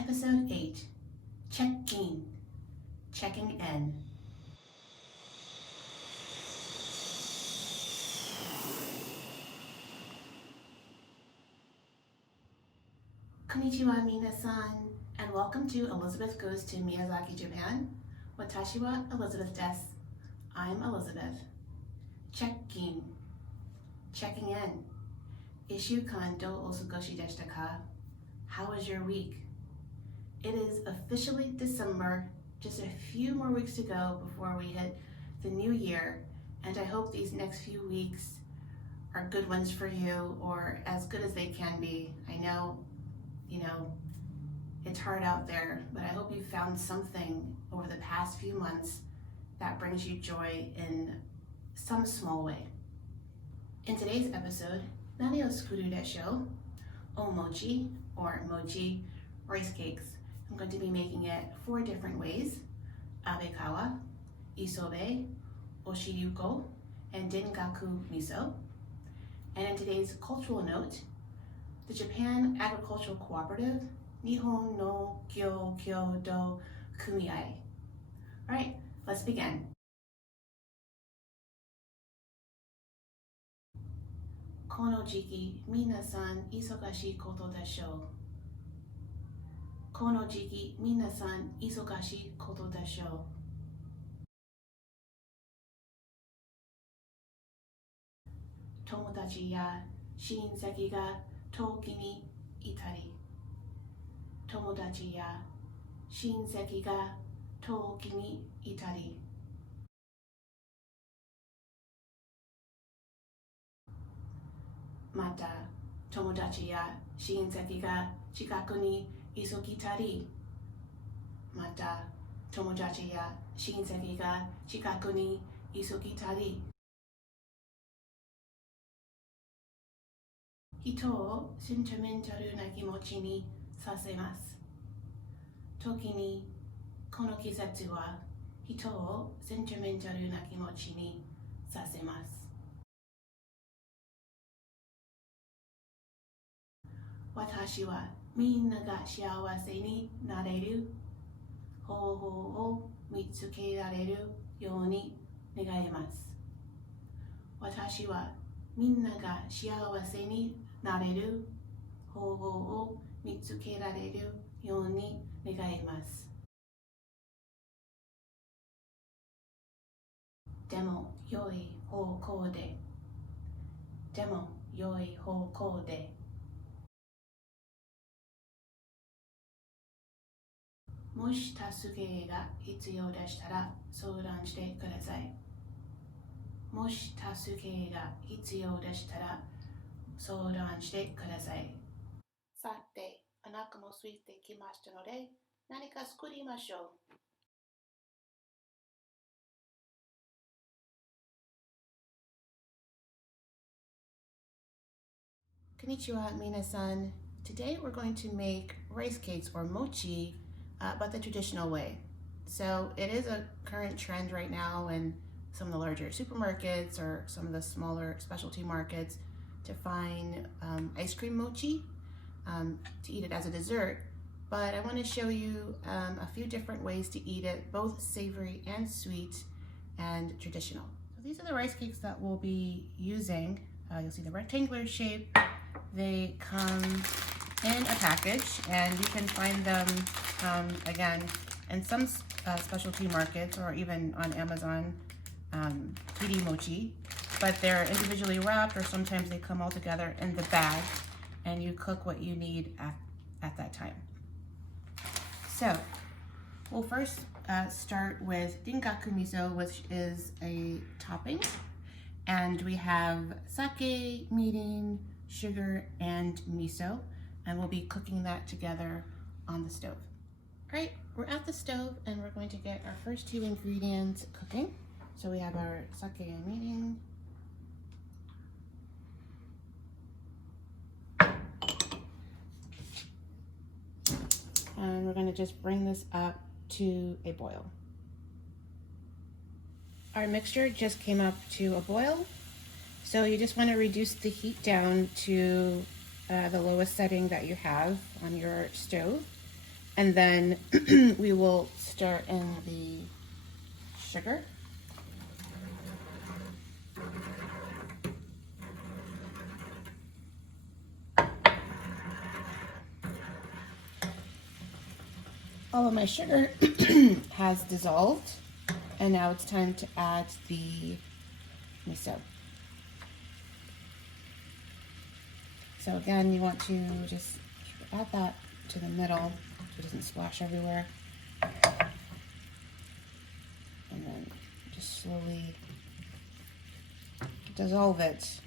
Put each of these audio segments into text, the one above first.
Episode 8, Checking, Checking in. Konnichiwa minasan, and welcome to Elizabeth Goes to Miyazaki, Japan. Watashi wa Elizabeth desu. I'm Elizabeth. Checking, checking in. Ishukan do osugoshi deshita ka? How was your week? It is officially December, just a few more weeks to go before we hit the new year, and I hope these next few weeks are good ones for you, or as good as they can be. I know, it's hard out there, but I hope you found something over the past few months that brings you joy in some small way. In today's episode, Nani o sukuru desho? O mochi, or mochi, rice cakes. I'm going to be making it 4 different ways: Abekawa, Isobe, Oshiruko, and Dengaku miso. And in today's cultural note, the Japan Agricultural Cooperative, Nihon農業共同組合. All right, let's begin. この時期、皆さん忙しいことでしょう。この時期、皆さん忙しいことでしょう。友達や親戚が遠くにいたり、友達や親戚が遠くにいたり、また友達や親戚が近くに急ぎたり、また友達や親戚が近くに急ぎたり、人をセンチメンタルな気持ちにさせます。時にこの季節は人をセンチメンタルな気持ちにさせます。私はみんなが幸せになれる方法を見つけられるように願います。私はみんなが幸せになれる方法を見つけられるように願います。でも良い方向で。でも良い方向で。もし助けが必要でしたら相談してください。もし助けが必要でしたら相談してください。さて、お腹も空いてきましたので、何か作りましょう。Konnichiwa, minasan. Today we're going to make rice cakes or mochi, but the traditional way. So it is a current trend right now in some of the larger supermarkets or some of the smaller specialty markets to find ice cream mochi to eat it as a dessert. But I want to show you a few different ways to eat it, both savory and sweet and traditional. So these are the rice cakes that we'll be using. You'll see the rectangular shape. They come in a package, and you can find them again in some specialty markets or even on Amazon, PD mochi, but they're individually wrapped, or sometimes they come all together in the bag and you cook what you need at that time. So we'll first start with Dengaku miso, which is a topping, and we have sake, mirin, sugar, and miso, and we'll be cooking that together on the stove. All right, we're at the stove and we're going to get our first 2 ingredients cooking. So we have our sake and mirin. And we're going to just bring this up to a boil. Our mixture just came up to a boil. So you just want to reduce the heat down to the lowest setting that you have on your stove. And then we will stir in the sugar. All of my sugar has dissolved, and now it's time to add the miso. So again, you want to just add that to the middle so it doesn't splash everywhere. And then just slowly dissolve it.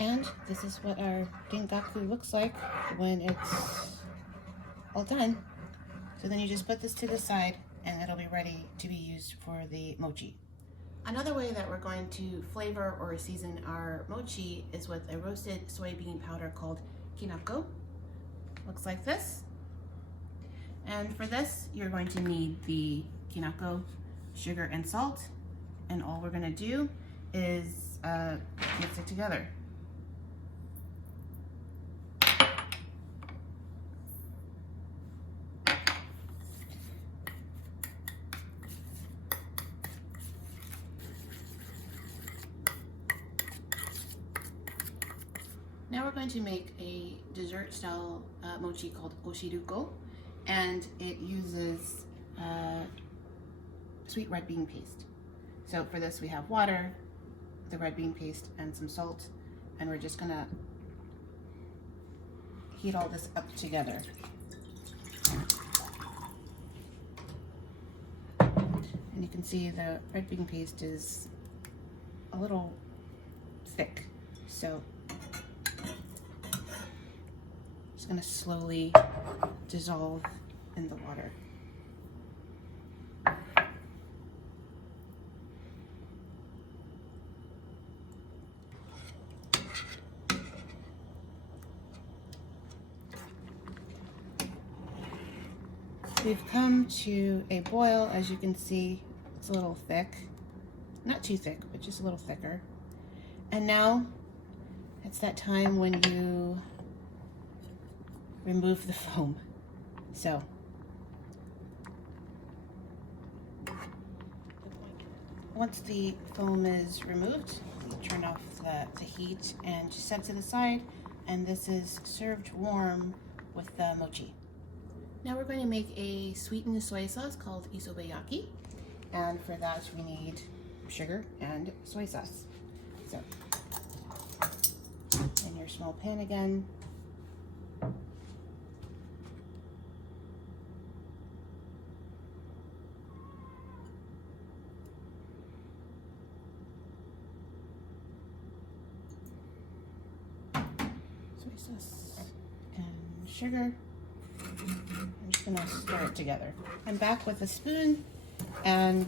And this is what our dengaku looks like when it's all done. So then you just put this to the side and it'll be ready to be used for the mochi. Another way that we're going to flavor or season our mochi is with a roasted soybean powder called kinako. Looks like this. And for this, you're going to need the kinako, sugar, and salt. And all we're gonna do is mix it together. Now we're going to make a dessert style mochi called Oshiruko, and it uses sweet red bean paste. So for this we have water, the red bean paste, and some salt, and we're just gonna heat all this up together. And you can see the red bean paste is a little thick, so just gonna slowly dissolve in the water. We've come to a boil. As you can see, it's a little thick. Not too thick, but just a little thicker. And now it's that time when you remove the foam. So once the foam is removed, you turn off the heat and just set to the side, and this is served warm with the mochi. Now we're going to make a sweetened soy sauce called Isobe, and for that we need sugar and soy sauce. So in your small pan again, soy sauce and sugar. I'm just gonna stir it together. I'm back with a spoon, and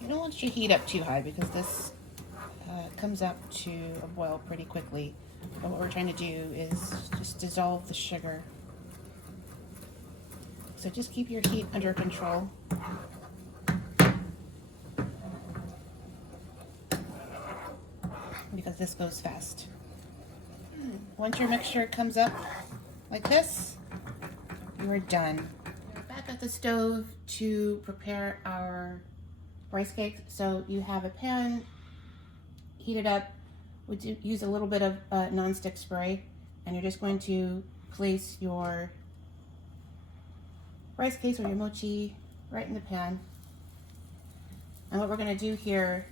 you don't want your heat up too high because this comes up to a boil pretty quickly. But what we're trying to do is just dissolve the sugar. So just keep your heat under control. Because this goes fast. Once your mixture comes up like this, you are done. We're back at the stove to prepare our rice cake. So you have a pan, heat it up, we use a little bit of non-stick spray, and you're just going to place your rice cakes or your mochi right in the pan. And what we're going to do here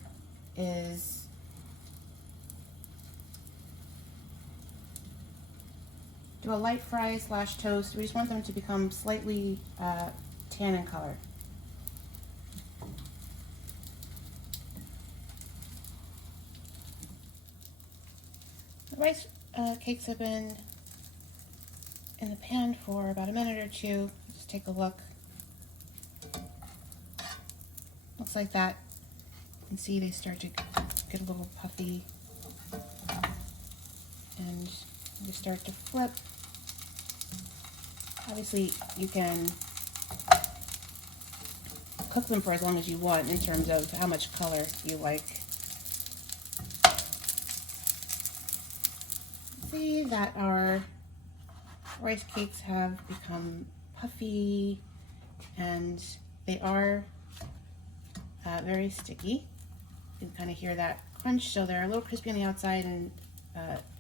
is do a light fry / toast. We just want them to become slightly tan in color. The rice cakes have been in the pan for about a minute or two. Just take a look. Looks like that. You can see they start to get a little puffy, and they start to flip. Obviously, you can cook them for as long as you want in terms of how much color you like. see that our rice cakes have become puffy and they are very sticky. You can kind of hear that crunch, so they're a little crispy on the outside and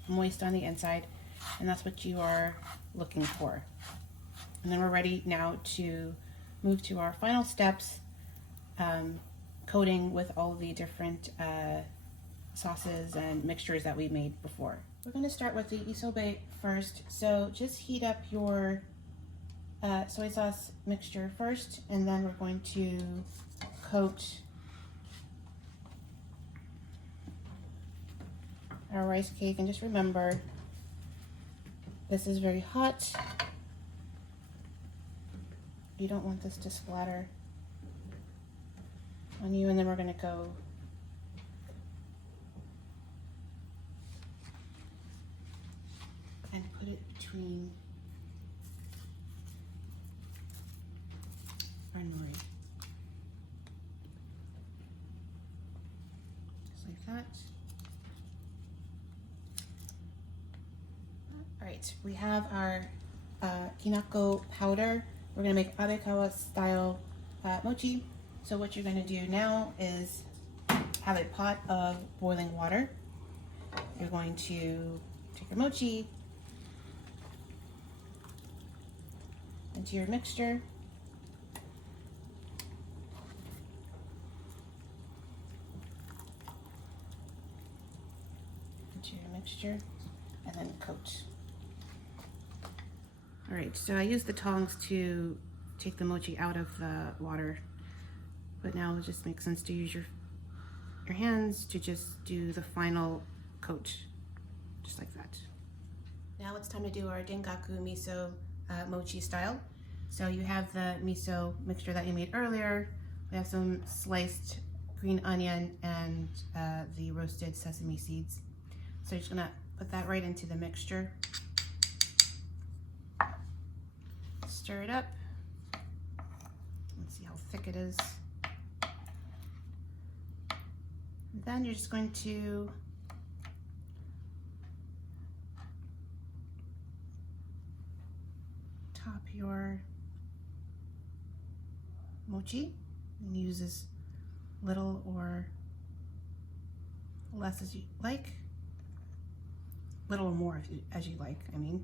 moist on the inside, and that's what you are looking for. And then we're ready now to move to our final steps, coating with all the different sauces and mixtures that we made before. We're going to start with the Isobe first, so just heat up your soy sauce mixture first, and then we're going to coat our rice cake. And just remember, this is very hot. You don't want this to splatter on you. And then we're going to go and put it between our nori. Just like that. All right, we have our kinako powder. We're gonna make Abekawa style mochi. So what you're gonna do now is have a pot of boiling water. You're going to take your mochi into your mixture. And then coat. All right, so I used the tongs to take the mochi out of the water, but now it just makes sense to use your hands to just do the final coat, just like that. Now it's time to do our Dengaku miso mochi style. So you have the miso mixture that you made earlier. We have some sliced green onion and the roasted sesame seeds. So you're just gonna put that right into the mixture. Stir it up. Let's see how thick it is. Then you're just going to top your mochi and use as little or less as you like. Little or more as you like, I mean.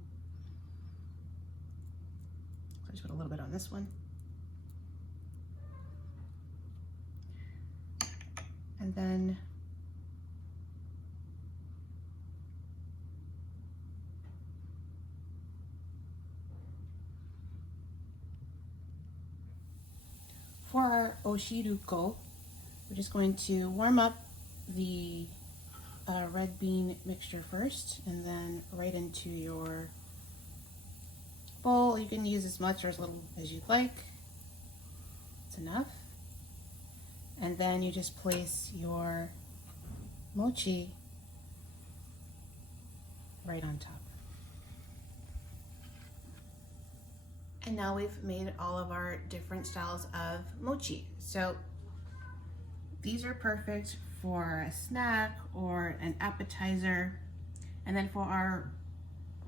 So I just put a little bit on this one. And then for our Oshiruko, we're just going to warm up the red bean mixture first, and then right into your bowl. You can use as much or as little as you'd like. It's enough. And then you just place your mochi right on top. And now we've made all of our different styles of mochi. So these are perfect for a snack or an appetizer. And then for our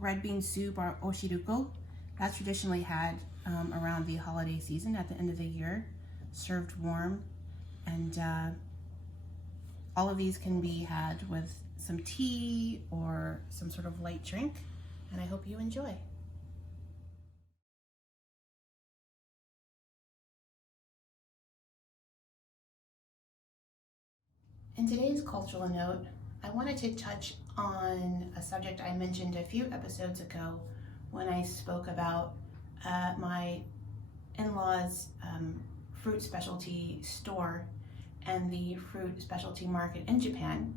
red bean soup, our oshiruko, that's traditionally had around the holiday season at the end of the year, served warm. And all of these can be had with some tea or some sort of light drink. And I hope you enjoy. In today's cultural note, I wanted to touch on a subject I mentioned a few episodes ago when I spoke about my in-laws' fruit specialty store and the fruit specialty market in Japan.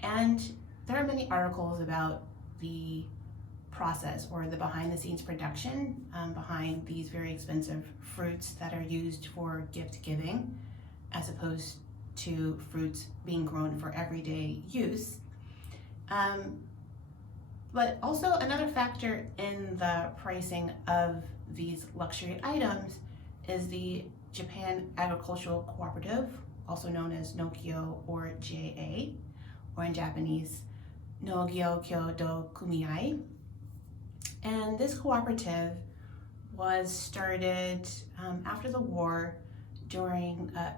And there are many articles about the process or the behind-the-scenes production behind these very expensive fruits that are used for gift giving, as opposed to fruits being grown for everyday use. But also another factor in the pricing of these luxury items is the Japan Agricultural Cooperative, also known as Nokyo or JA, or in Japanese, 農業共同組合. And this cooperative was started after the war during the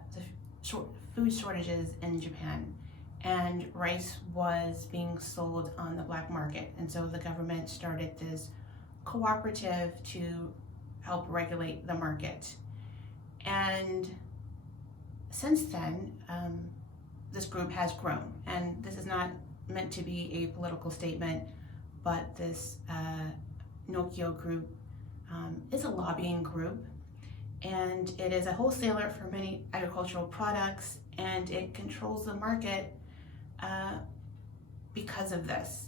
food shortages in Japan. And rice was being sold on the black market. And so the government started this cooperative to help regulate the market. And since then, this group has grown. And this is not meant to be a political statement, but this Nokyo group is a lobbying group, and it is a wholesaler for many agricultural products, and it controls the market because of this.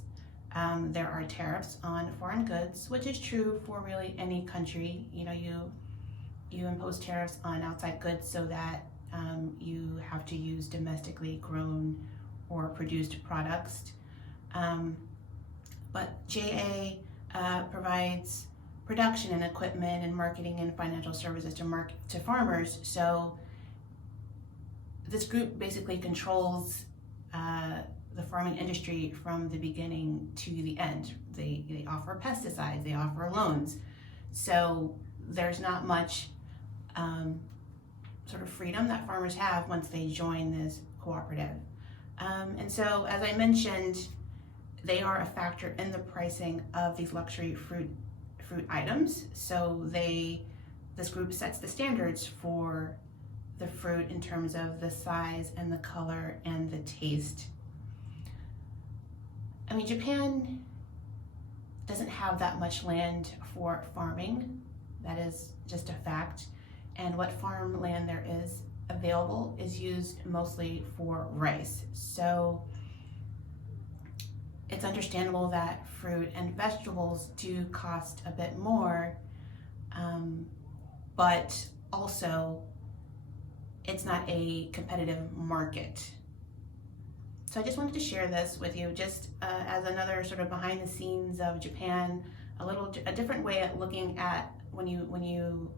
There are tariffs on foreign goods, which is true for really any country. You know, you impose tariffs on outside goods so that you have to use domestically grown or produced products. But JA provides production and equipment and marketing and financial services to farmers. So this group basically controls the farming industry from the beginning to the end. They offer pesticides, they offer loans. So there's not much sort of freedom that farmers have once they join this cooperative. And so, as I mentioned, they are a factor in the pricing of these luxury fruit items. So this group sets the standards for the fruit in terms of the size and the color and the taste. I mean, Japan doesn't have that much land for farming. That is just a fact. And what farmland there is available is used mostly for rice. So it's understandable that fruit and vegetables do cost a bit more, but also it's not a competitive market. So I just wanted to share this with you, just as another sort of behind the scenes of Japan, a different way at looking at when you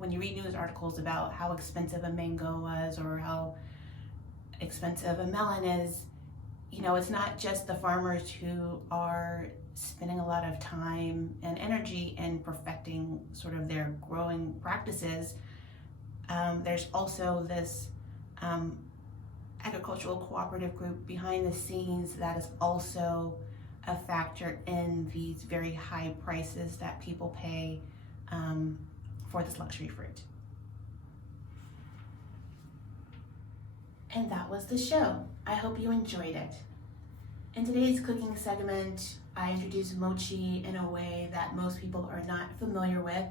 read news articles about how expensive a mango was or how expensive a melon is. You know, it's not just the farmers who are spending a lot of time and energy in perfecting sort of their growing practices. There's also this agricultural cooperative group behind the scenes that is also a factor in these very high prices that people pay for this luxury fruit. And that was the show. I hope you enjoyed it. In today's cooking segment, I introduced mochi in a way that most people are not familiar with.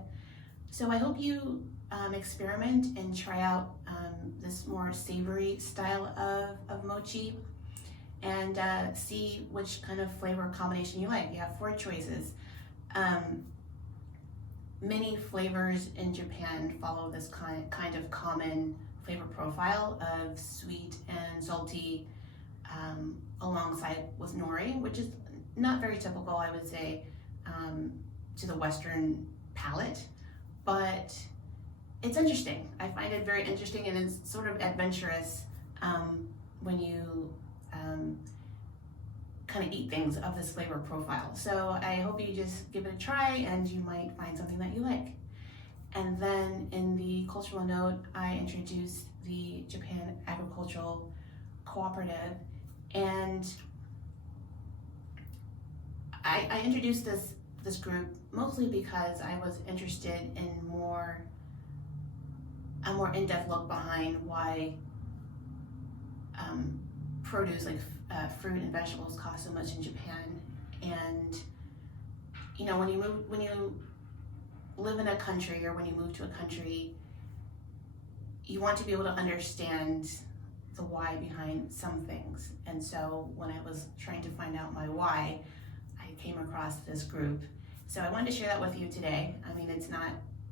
So I hope you experiment and try out this more savory style of mochi and see which kind of flavor combination you like. You have 4 choices. Many flavors in Japan follow this kind of common flavor profile of sweet and salty alongside with nori, which is not very typical, I would say, to the Western palate, but it's interesting. I find it very interesting, and it's sort of adventurous when you kind of eat things of this flavor profile. So I hope you just give it a try and you might find something that you like. And then in the cultural note, I introduced the Japan Agricultural Cooperative, and I introduced this group mostly because I was interested in a more in-depth look behind why produce like fruit and vegetables cost so much in Japan. And you know, when you live in a country, or when you move to a country, you want to be able to understand the why behind some things. And so when I was trying to find out my why, I came across this group. So I wanted to share that with you today. I mean, it's not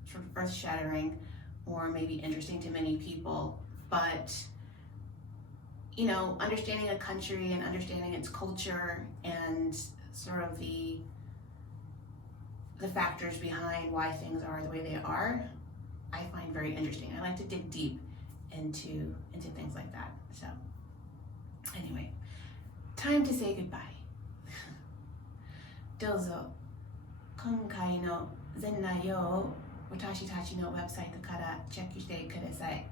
sort of earth-shattering or maybe interesting to many people, but you know, understanding a country and understanding its culture and sort of the factors behind why things are the way they are, I find very interesting. I like to dig deep into things like that. So anyway, time to say goodbye. どうぞ今回の全内容を私たちのウェブサイトからチェックしてください。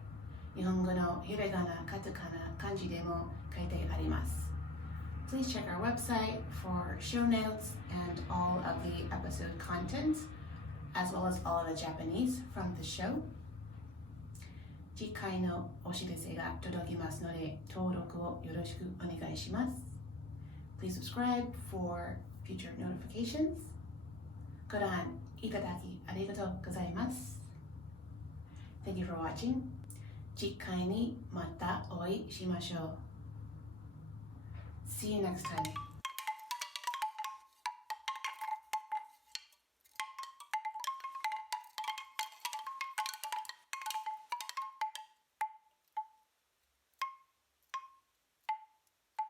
日本語のひらがな、カタカナ、漢字でも書いてあります。Please check our website for show notes and all of the episode content, as well as all of the Japanese from the show. 次回のお知らせが届きますので、登録をよろしくお願いします。Please subscribe for future notifications. ご覧いただきありがとうございます。Thank you for watching. 次回にまたお会いしましょう。See you next time.